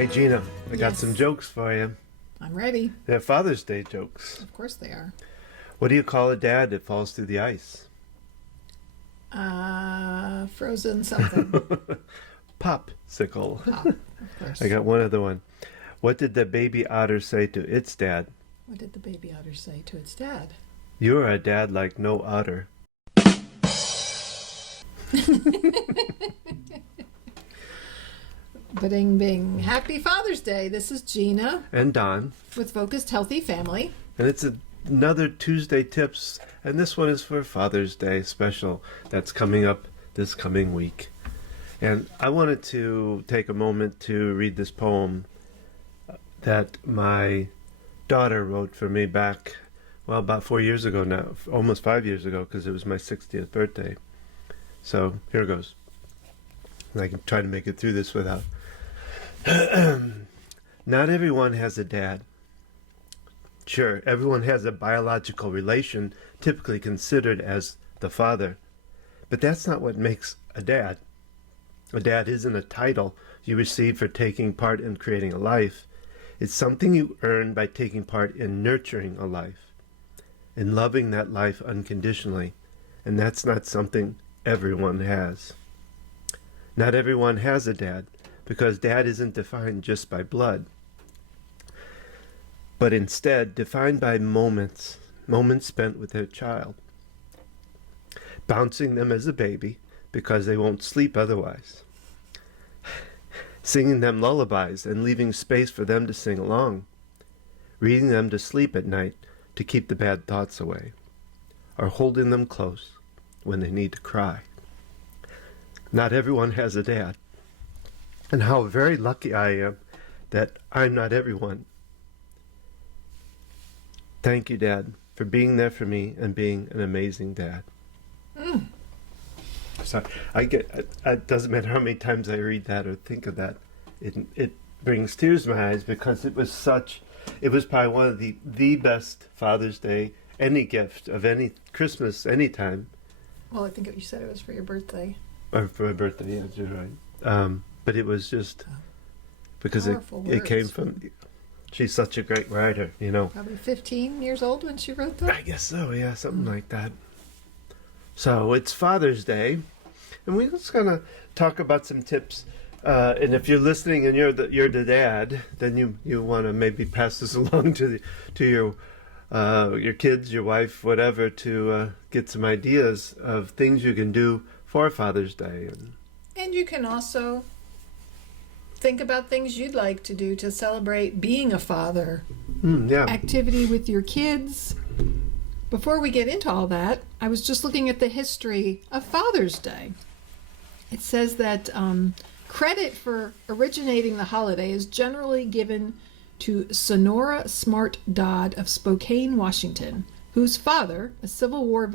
Hey Gina, I got Yes. some jokes for you. I'm ready. They're Father's Day jokes. Of course they are. What do you call a dad that falls through the ice? Frozen something. Popsicle. Pop, of course. I got one other one. What did the baby otter say to its dad? What did the baby otter say to its dad? You're a dad like no otter. Ba-ding bing. Happy Father's Day. This is Gina And Don. with Focused Healthy Family. And it's another Tuesday tips. And this one is for Father's Day special that's coming up this coming week. And I wanted to take a moment to read this poem that my daughter wrote for me back, well, about 4 years ago now, almost 5 years ago, because it was my 60th birthday. So here goes. And I can try to make it through this without. Not everyone has a dad. Sure, everyone has a biological relation, typically considered as the father. But that's not what makes a dad. A dad isn't a title you receive for taking part in creating a life. It's something you earn by taking part in nurturing a life, in loving that life unconditionally. And that's not something everyone has. Not everyone has a dad, because dad isn't defined just by blood, but instead defined by moments spent with their child. Bouncing them as a baby, because they won't sleep otherwise. Singing them lullabies and leaving space for them to sing along. Reading them to sleep at night to keep the bad thoughts away. Or holding them close when they need to cry. Not everyone has a dad. And how very lucky I am that I'm not everyone. Thank you, Dad, for being there for me and being an amazing dad. So it doesn't matter how many times I read that or think of that, it brings tears to my eyes, because it was probably one of the best Father's Day, any gift of any Christmas, any time. Well, I think you said it was for your birthday. Or for my birthday, yeah, you're right. But it was just because Powerful it came words. from. She's such a great writer, you know. Probably 15 years old when she wrote that. I guess so, yeah, something like that. So it's Father's Day, and we're just gonna talk about some tips. And if you're listening and you're the dad, then you want to maybe pass this along to your kids, your wife, whatever, to get some ideas of things you can do for Father's Day. And you can also think about things you'd like to do to celebrate being a father. Yeah. Activity with your kids. Before we get into all that, I was just looking at the history of Father's Day. It says that credit for originating the holiday is generally given to Sonora Smart Dodd of Spokane, Washington, whose father, a Civil War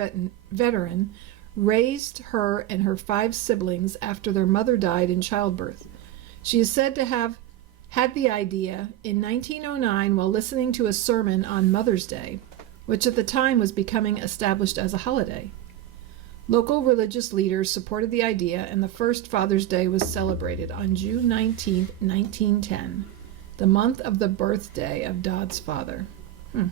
veteran, raised her and her 5 siblings after their mother died in childbirth. She is said to have had the idea in 1909 while listening to a sermon on Mother's Day, which at the time was becoming established as a holiday. Local religious leaders supported the idea, and the first Father's Day was celebrated on June 19, 1910, the month of the birthday of Dodd's father. And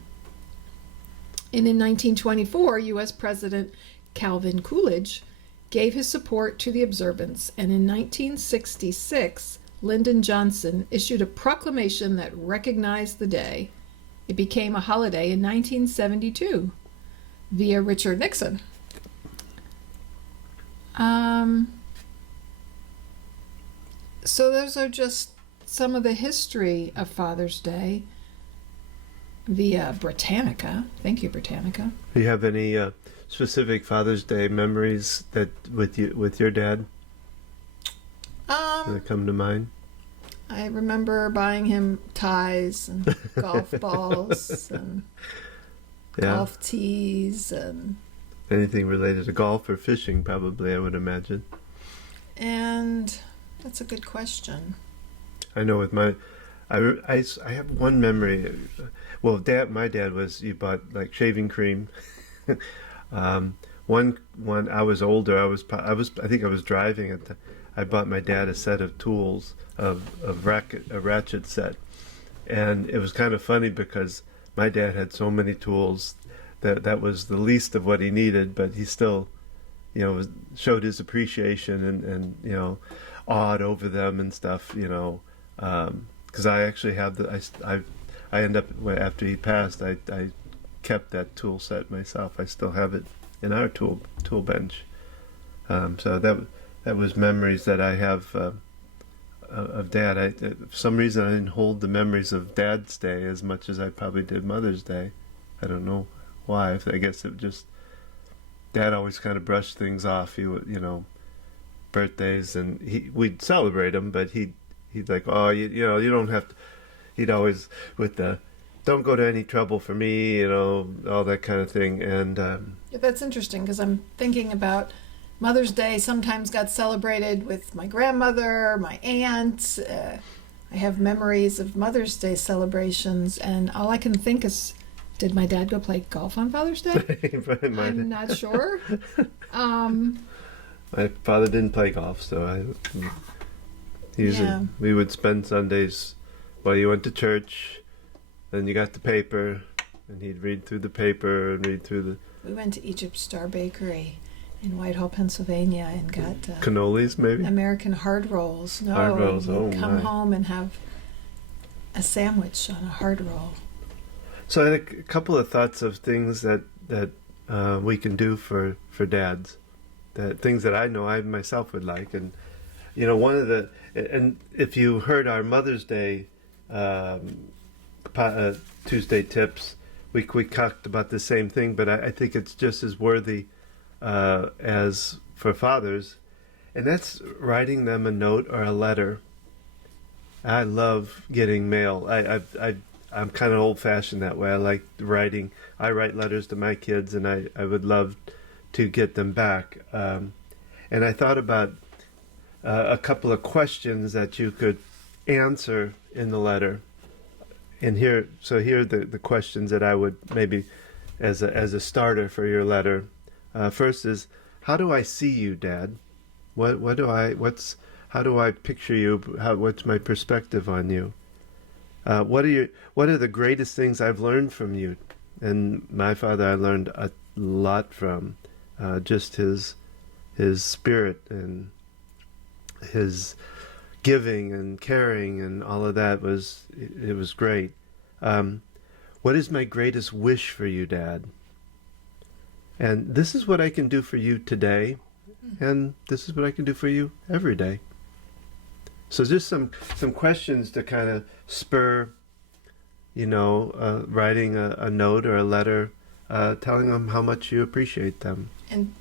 in 1924, U.S. President Calvin Coolidge gave his support to the observance, and in 1966, Lyndon Johnson issued a proclamation that recognized the day. It became a holiday in 1972 via Richard Nixon. So those are just some of the history of Father's Day via Britannica. Thank you, Britannica. Do you have any specific Father's Day memories that with your dad that come to mind? I remember buying him ties and golf balls and golf tees and anything related to golf or fishing, probably, I would imagine. And that's a good question. I know with I have one memory. Well, my dad you bought like shaving cream. One I was older. I think I was driving I bought my dad a set of tools, a ratchet set. And it was kind of funny because my dad had so many tools that was the least of what he needed, but he still, showed his appreciation and awed over them and stuff, because I actually have I end up, after he passed, I kept that tool set myself. I still have it in our tool bench. So that was memories that I have of Dad. For some reason I didn't hold the memories of Dad's Day as much as I probably did Mother's Day. I don't know why. I guess it just, Dad always kind of brushed things off. He would, birthdays, and we'd celebrate them, but he'd like, oh, you don't have to. He'd always with the, don't go to any trouble for me, all that kind of thing. And Yeah, that's interesting, because I'm thinking about Mother's Day sometimes got celebrated with my grandmother, my aunt. I have memories of Mother's Day celebrations, and all I can think is, did my dad go play golf on Father's Day? I'm not sure. My father didn't play golf, so we would spend Sundays while you went to church. Then you got the paper, and he'd read through the paper and read through the. We went to Egypt Star Bakery in Whitehall, Pennsylvania, and got cannolis, maybe American hard rolls. No, hard rolls. We'd come home and have a sandwich on a hard roll. So I had a couple of thoughts of things that we can do for dads, that things that I know I myself would like, and one of the, and if you heard our Mother's Day Tuesday tips, we talked about the same thing, but I think it's just as worthy as for fathers, and that's writing them a note or a letter. I love getting mail. I'm kind of old-fashioned that way. I like writing. I write letters to my kids, and I would love to get them back. And I thought about a couple of questions that you could answer in the letter. And here are the questions that I would maybe, as a starter for your letter. First is, how do I see you, Dad? How do I picture you? What's my perspective on you? What are the greatest things I've learned from you? And my father, I learned a lot from, just his spirit and his giving and caring and all of that was great. What is my greatest wish for you, Dad? And this is what I can do for you today, and this is what I can do for you every day. So just some questions to kind of spur, writing a note or a letter, telling them how much you appreciate them. And,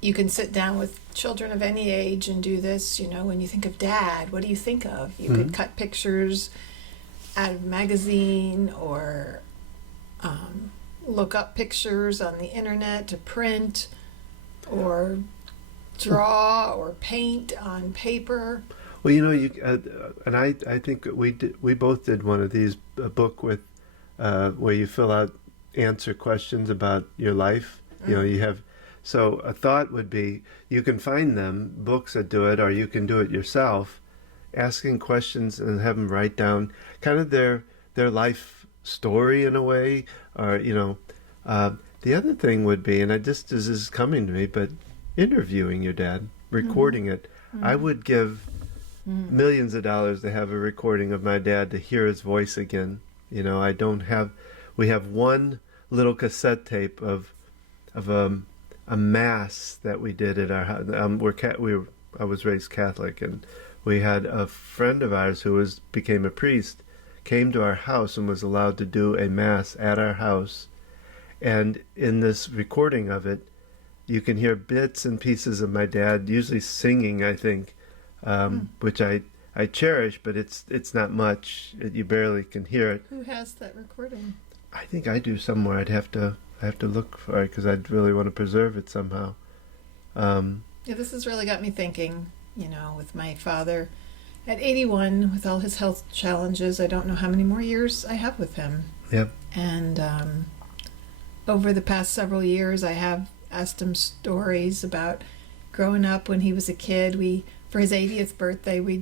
you can sit down with children of any age and do this. When you think of Dad, what do you think of? You could cut pictures out of a magazine, or look up pictures on the internet to print, or draw or paint on paper. Well, and I think we both did one of these, a book with where you fill out, answer questions about your life. You have. So a thought would be, you can find them, books that do it, or you can do it yourself, asking questions and have them write down kind of their life story in a way, or, the other thing would be, and this is coming to me, but interviewing your dad, recording it. I would give millions of dollars to have a recording of my dad, to hear his voice again. We have one little cassette tape of a mass that we did at our house. I was raised Catholic, and we had a friend of ours who became a priest, came to our house and was allowed to do a mass at our house. And in this recording of it, you can hear bits and pieces of my dad, usually singing, I think, which I cherish, but it's not much. You barely can hear it. Who has that recording? I think I do somewhere. I have to look for it, because I'd really want to preserve it somehow. This has really got me thinking, with my father at 81, with all his health challenges. I don't know how many more years I have with him. Yep. And over the past several years, I have asked him stories about growing up when he was a kid. For his 80th birthday, we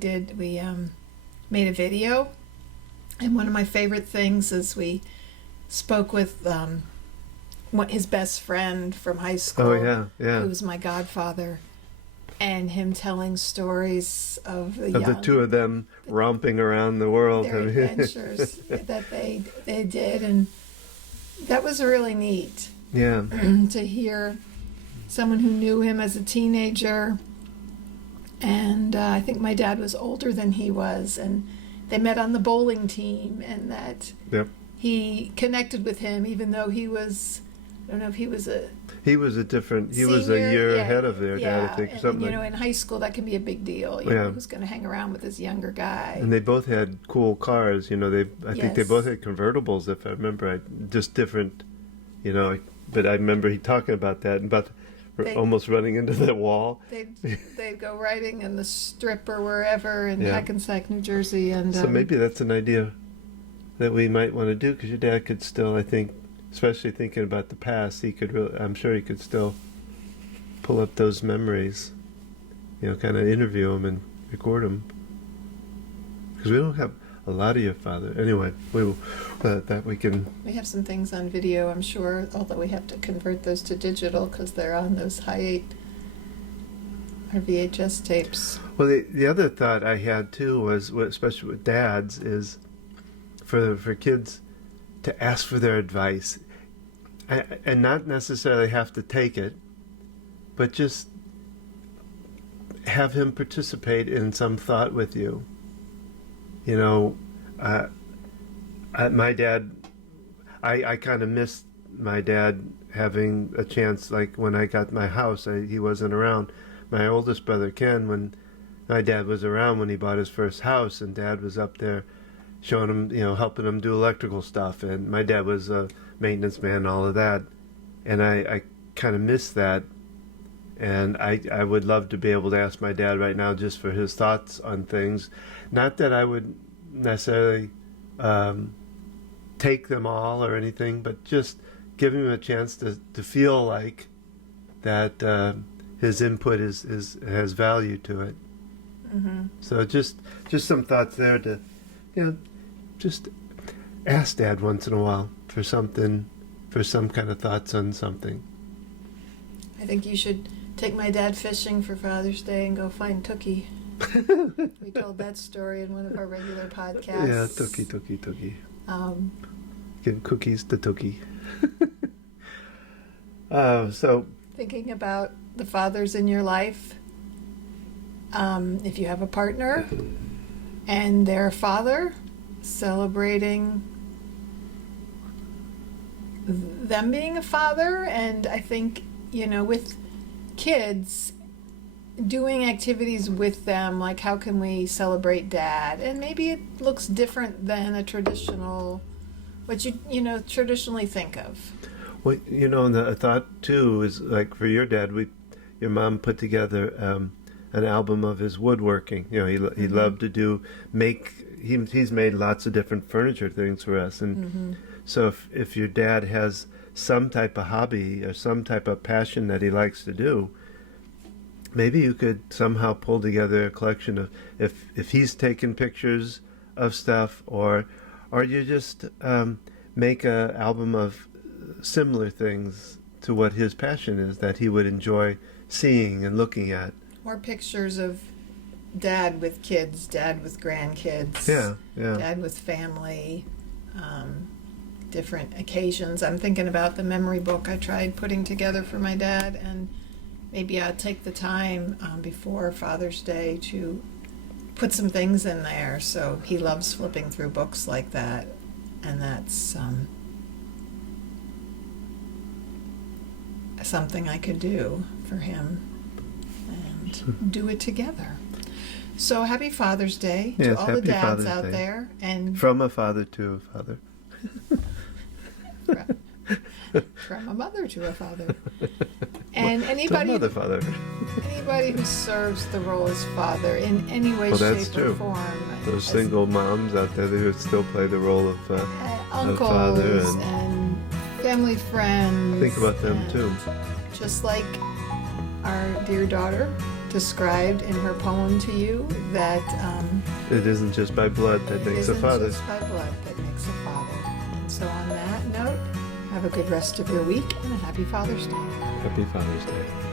made a video. And one of my favorite things is we spoke with his best friend from high school, Oh, yeah. who was my godfather, and him telling stories of the two of them romping around the world. their adventures that they did, and that was really neat. Yeah. To hear someone who knew him as a teenager, and I think my dad was older than he was, and they met on the bowling team, and that Yep. he connected with him, even though he was, I don't know if he was a He was a senior, year yeah, ahead of their dad, I think, and, something you know, like. in high school that can be a big deal. You Yeah. know, who's going to hang around with this younger guy? And they both had cool cars. You know, I think they Yes. both had convertibles, if I remember. Just different, you know. But I remember he talking about that and about almost running into that wall. They'd go riding in the Strip or wherever in Yeah. Hackensack, New Jersey, and So maybe that's an idea that we might want to do, because your dad could still, I think, especially thinking about the past, I'm sure he could still pull up those memories, you know, kind of interview him and record them. Because we don't have a lot of your father. Anyway, we will, that we can. we have some things on video, I'm sure, although we have to convert those to digital because they're on those Hi8 or VHS tapes. Well, the other thought I had too was, especially with dads, is for kids to ask for their advice, and not necessarily have to take it, but just have him participate in some thought with you. You know, my dad, I kind of missed my dad having a chance, like when I got my house, he wasn't around. My oldest brother, Ken, when my dad was around when he bought his first house, and Dad was up there showing him, you know, helping him do electrical stuff, and my dad was a maintenance man, all of that, and I kind of missed that, and I would love to be able to ask my dad right now just for his thoughts on things. Not that I would necessarily take them all or anything, but just give him a chance to feel like that his input has value to it. Mm-hmm. So just some thoughts there to, you know, just ask Dad once in a while for something, for some kind of thoughts on something. I think you should take my dad fishing for Father's Day and go find Tookie. We told that story in one of our regular podcasts. Yeah, Tookie. Um, Give cookies to Tookie. So thinking about the fathers in your life. If you have a partner and their father, celebrating them being a father. And I think, you know, with kids, doing activities with them, like how can we celebrate Dad? And maybe it looks different than a traditional, what you know, traditionally think of. well, you know, and the thought too is, like, for your dad, your mom put together an album of his woodworking. You know, he loved to he's made lots of different furniture things for us, and so if your dad has some type of hobby or some type of passion that he likes to do, maybe you could somehow pull together a collection of, if he's taking pictures of stuff, or you just make a album of similar things to what his passion is that he would enjoy seeing and looking at. Or pictures of Dad with kids, Dad with grandkids, Yeah. Dad with family, different occasions. I'm thinking about the memory book I tried putting together for my dad, and maybe I'll take the time before Father's Day to put some things in there. So he loves flipping through books like that, and that's something I could do for him and do it together. So happy Father's Day to Yes, all the happy dads Father's out Day. there, and From a father to a father. from a mother to a father. And To anybody another father. who serves the role as father in any way, Well, that's shape, true. or form. Those as, single moms out there who still play the role of uncles father and family friends. think about them and too. Just like our dear daughter described in her poem to you that It isn't just by blood that makes a isn't father. just by blood that makes a father. And so on that note, have a good rest of your week and a happy Father's Day. Happy Father's Day.